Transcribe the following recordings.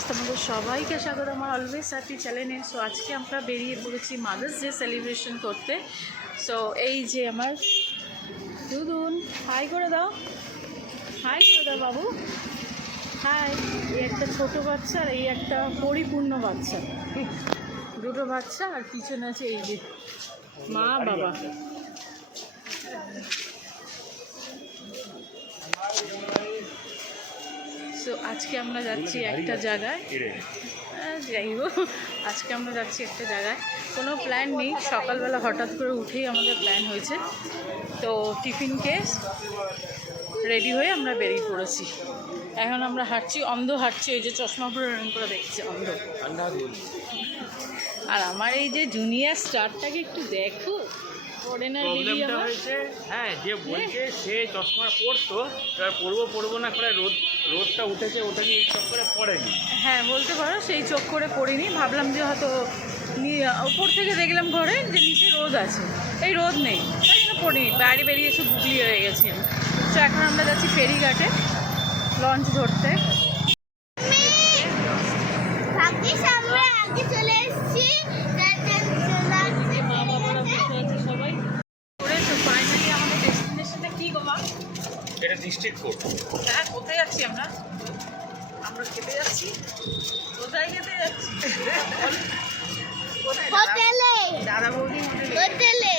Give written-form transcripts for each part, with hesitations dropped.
Friends, তোমাদের সবাইকে স্বাগত আমার অলওয়েজ হ্যাপি চ্যানেলে। সো আজকে আমরা বেরিয়ে পড়েছি মাদার্স ডে সেলিব্রেশন করতে। সো এই যে আমার দুদুন, হাই করে দাও, হাই করে দাও বাবু, হাই। এই একটা ছোট বাচ্চা আর এই একটা পরিপূর্ণ বাচ্চা, দুটো বাচ্চা। আর পিছনে আছে এই যে মা বাবা। সো আজকে আমরা যাচ্ছি একটা জায়গায়, যাই হোক আজকে আমরা যাচ্ছি একটা জায়গায়, কোনো প্ল্যান নেই, সকালবেলা হঠাৎ করে উঠেই আমাদের প্ল্যান হয়েছে। তো টিফিন কেস রেডি হয়ে আমরা বেরিয়ে পড়েছি। এখন আমরা হাঁটছি, অন্ধ হাঁটছি, ওই যে চশমা পরে রং করে দেখছি অন্ধ। আর আমার এই যে জুনিয়র স্টারটাকে একটু দেখো, প্রবলেমটা হয়েছে, হ্যাঁ, যে বলছে সে চশমা পরতো, এবার পরবো না করে রোদটা উঠেছে, ওটা কি চোখ করে পড়েনি। হ্যাঁ বলতে পারো, সেই চোখ করে পড়িনি, ভাবলাম যে হয়তো ওপর থেকে দেখলাম ঘরে যে নিচে রোদ আছে, এই রোদ নেই, তাই জন্য পড়িনি। বাইরে বেরিয়ে এসে গুগলি হয়ে গেছি আমি। তো এখন আমরা যাচ্ছি ফেরিঘাটে লঞ্চ ধরতে। এটা ডিস্ট্রিক্ট কোর্ট। হ্যাঁ, কোথায় যাচ্ছি আমরা? আমরা খেতে যাচ্ছি। কোথায় খেতে যাচ্ছি? দাদা বৌদি হোটেলে।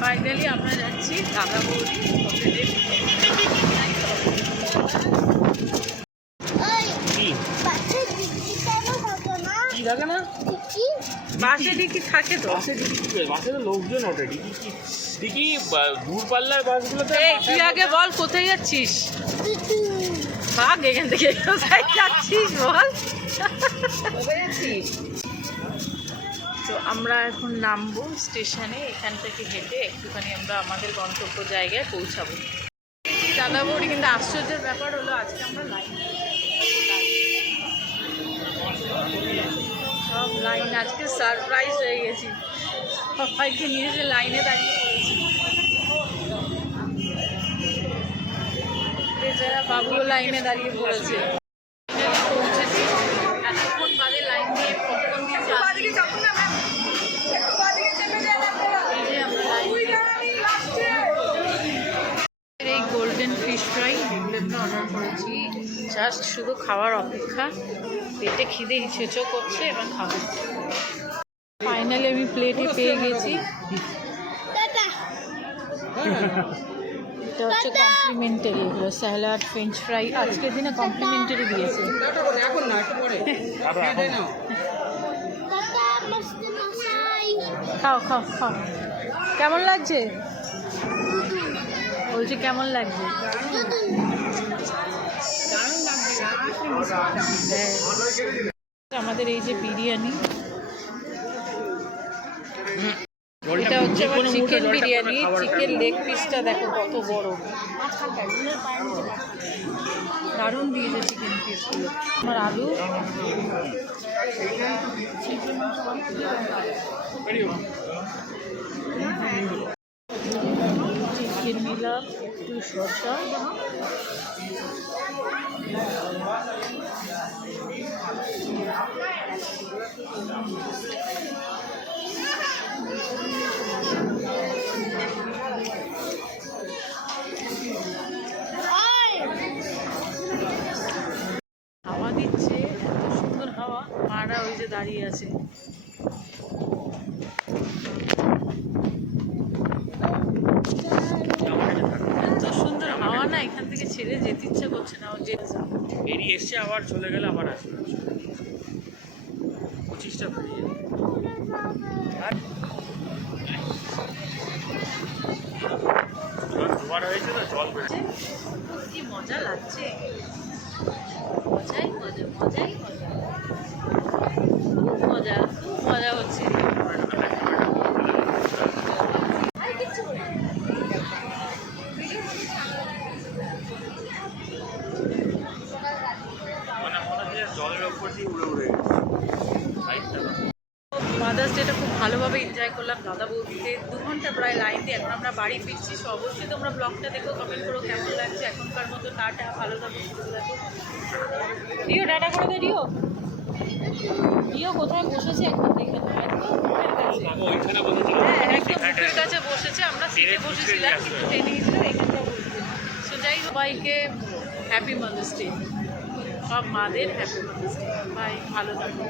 ফাইনালি আমরা যাচ্ছি দাদা বৌদি হোটেলে। কি থাকে না, বাসে ডিকি থাকে তো, বাসে তো লোকজন ওঠে, ডিকি দূরপাল্লার বাসগুলোতে। তুই আগে বল কোথায় যাচ্ছিস? ভাগ এখান থেকে, কোথায় যাচ্ছিস বল। তো আমরা এখন নামবো স্টেশনে, এখান থেকে হেঁটে একটুখানি আমরা আমাদের গন্তব্য জায়গায় পৌঁছাবো। দাদা বৌদি, কিন্তু আশ্চর্যের ব্যাপার হলো আজকে আমরা সব লাইন, আজকে সারপ্রাইজ হয়ে গেছি, সবাইকে নিয়ে এসে লাইনে দাঁড়িয়ে পড়েছি। বেচারা বাবুও লাইনে দাঁড়িয়ে পড়েছে। পৌঁছেছি, এতক্ষণ বাদে লাইন দিয়ে কতক্ষণ এই গোল্ডেন ফিশ ফ্রাই এগুলো আমরা অর্ডার করেছি, জাস্ট শুধু খাওয়ার অপেক্ষা। পেটে খিদে হিচেচো করছে, এবার খাবো। ফাইনালি আমি প্লেটে পেয়ে গেছি। এটা হচ্ছে কমপ্লিমেন্টারি, এগুলো স্যালাড ফ্রেঞ্চ ফ্রাই আজকের দিনে কমপ্লিমেন্টারি দিয়েছে। খাও খাও খাও। কেমন লাগছে বলছি, কেমন লাগছে? আমাদের এই যে বিরিয়ানি, এটা হচ্ছে আমার চিকেন বিরিয়ানি। চিকেন লেগ পিসটা দেখো কত বড়, দারুণ দিয়েছে চিকেন পিসগুলো। আমার আলু, চিকেন নিলাম, একটু শসা, হাওয়া দিচ্ছে, এত সুন্দর হাওয়া। মারা ওই যে দাঁড়িয়ে আছে। এত সুন্দর হাওয়া না, এখান থেকে ছেড়ে যেতে ইচ্ছা করছে না। ও যেতে বেরিয়ে এসছে, আবার চলে গেলে আবার আসবে। 25টা বেরিয়ে জল হয়েছে তো, জল বেড়েছে। কি মজা লাগছে, মজাই মজা, মজাই মজা, খুব মজা, খুব মজা হচ্ছে। জলের ওপর দিয়ে উড়ে উড়ে মাদার্স ডেটা খুব ভালোভাবে এনজয় করলাম দাদা বৌদিতে। 2 ঘন্টা প্রায় সবাই লাইন দিয়ে এখন আমরা বাড়ি ফিরছি। সো অবশ্যই তোমরা ব্লগটা দেখো, কমেন্ট করো কেমন লাগছে। এখনকার মতো টাটা, ভালো থাকো, সুস্থ থাকো। রিও টাটা করে দে। রিও রিও কোথায় বসেছে একদম দেখে নাও, একদম মুখের কাছে। ওইখানে বসেছিল হ্যাঁ একদম মুখের কাছে বসেছে। আমরা সিটে বসেছিলাম কিন্তু টেনে গেছিল এখানটা বসেছে। সো যাই হোক, সবাইকে হ্যাপি মাদার্স ডে, সব মাদের হ্যাপি মাদার্স ডে। বাই, ভালো থাকো।